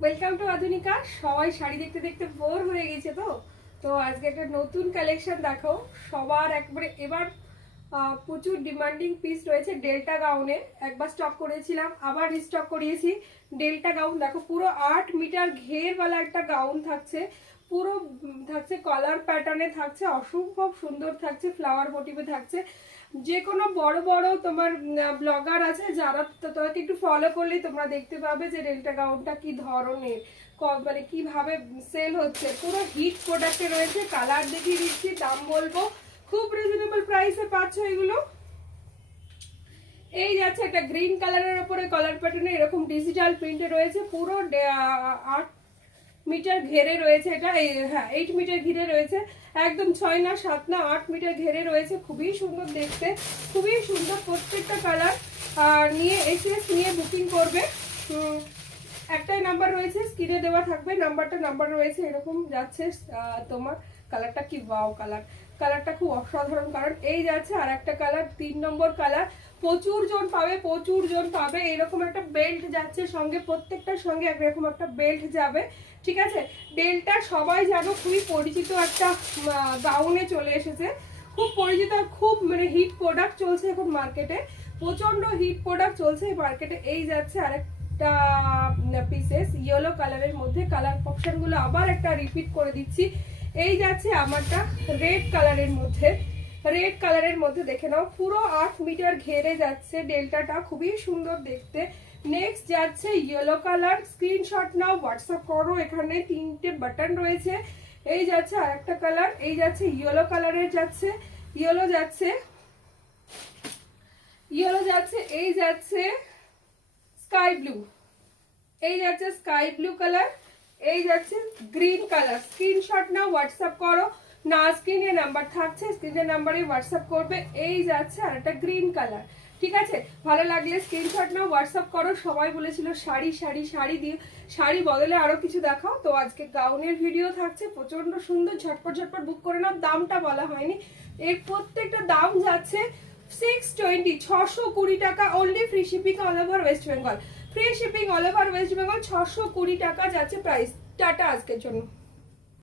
Welcome to আধুনিকা। সবাই শাড়ি দেখতে দেখতে বোর হয়ে গেছে তো তো আজকে একটা নতুন কালেকশন দেখো সবার একবারে। এবার প্রচুর ডিমান্ডিং পিস রয়েছে ডেল্টা গাউনে। একবার স্টক করেছিলাম, আবার রিস্টক করিয়েছি। ডেল্টা গাউন দেখো, পুরো 8 মিটার ঘেরওয়ালা একটা গাউন থাকছে। পুরো থাকছে কলার প্যাটার্নে, থাকছে অসম্ভব সুন্দর, থাকছে ফ্লাওয়ার মোটিভে, থাকছে যে কোনো বড় বড় তোমার ব্লগার আছে যারা তোমাকে একটু ফলো করলেই তোমরা দেখতে পাবে যে ডেল্টা গাউনটা কি ধরনের, মানে কিভাবে সেল হচ্ছে। পুরো হিট প্রোডাক্টে রয়েছে। কালার দেখিয়ে দিচ্ছি, দাম বলবো। খুব রিজনেবল প্রাইসে পাচ্ছ এগুলো। এই যাচ্ছে একটা গ্রিন কালারের উপরে কলার প্যাটার্নে এরকম ডিজিটাল প্রিন্টে রয়েছে। পুরো 8 মিটার ঘেরে রয়েছে। এটা হ্যাঁ 8 মিটার ঘিরে রয়েছে। একদম 6 না 7 না 8 মিটার ঘেরে রয়েছে। খুবই সুন্দর দেখতে, খুবই সুন্দর প্রত্যেকটা কালার। আর নিয়ে এসএস নিয়ে বুকিং করবে। একটাই নাম্বার রয়েছে, স্ক্রিনে দেওয়া থাকবে নাম্বার রয়েছে। এরকম যাচ্ছে তোমার কালারটা কি ওয়াও কালার, কালারটা খুব অসাধারণ কালার। এই যাচ্ছে আর একটা কালার, 3 নম্বর কালার। প্রচুর জন পাবে। এরকম একটা বেল্ট যাচ্ছে সঙ্গে, প্রত্যেকটার সঙ্গে এরকম একটা বেল্ট যাবে। ঠিক আছে, বেল্টটা সবাই জানো খুবই পরিচিত একটা গাউনে চলে এসেছে। খুব পরিচিত, খুব মানে হিট প্রোডাক্ট চলছে এখন মার্কেটে। প্রচন্ড হিট প্রোডাক্ট চলছে মার্কেটে। এই যাচ্ছে আরেকটা পিসেস ইয়েলো কালারের মধ্যে। কালার অপশন গুলো আবার একটা রিপিট করে দিচ্ছি। এই যাচ্ছে আমারটা রেড কালারের মধ্যে। রেড কালারের মধ্যে দেখে নাও, পুরো 8 মিটার ঘেরে যাচ্ছে ডেল্টাটা, খুবই সুন্দর দেখতে। নেক্সট যাচ্ছে ইয়েলো কালার। স্ক্রিনশট নাও, হোয়াটসঅ্যাপ করো। এখানে 3টে বাটন রয়েছে। এই যাচ্ছে আর একটা কালার। এই যাচ্ছে ইয়েলো কালারের যাচ্ছে, ইয়েলো যাচ্ছে, ইয়েলো যাচ্ছে। এই যাচ্ছে স্কাই ব্লু, এই যাচ্ছে স্কাই ব্লু কালার। এই যাচ্ছে গ্রিন কালার। স্ক্রিনশট নাও, হোয়াটসঅ্যাপ করো। না স্ক্রিনে নাম্বার থাকছে, স্ক্রিনের নাম্বারে হোয়াটসঅ্যাপ করবে। এই যাচ্ছে আর একটা গ্রিন কালার। ঠিক আছে, ভালো লাগলে স্ক্রিনশট নাও, হোয়াটসঅ্যাপ করো। সবাই বলেছিল শাড়ি শাড়ি শাড়ি দিয়ে, শাড়ি বদলে আরো কিছু দেখাও। তো আজকে গাউনের ভিডিও থাকছে, প্রচন্ড সুন্দর। ঝটপট ঝটপট বুক করে নাও। দামটা বলা হয়নি, এর প্রত্যেকটা দাম যাচ্ছে 620, 620 টাকা only. Free shipping all over West Bengal. Free shipping all over West Bengal 620 টাকা যাচ্ছে প্রাইস। টাটা আজকের জন্য।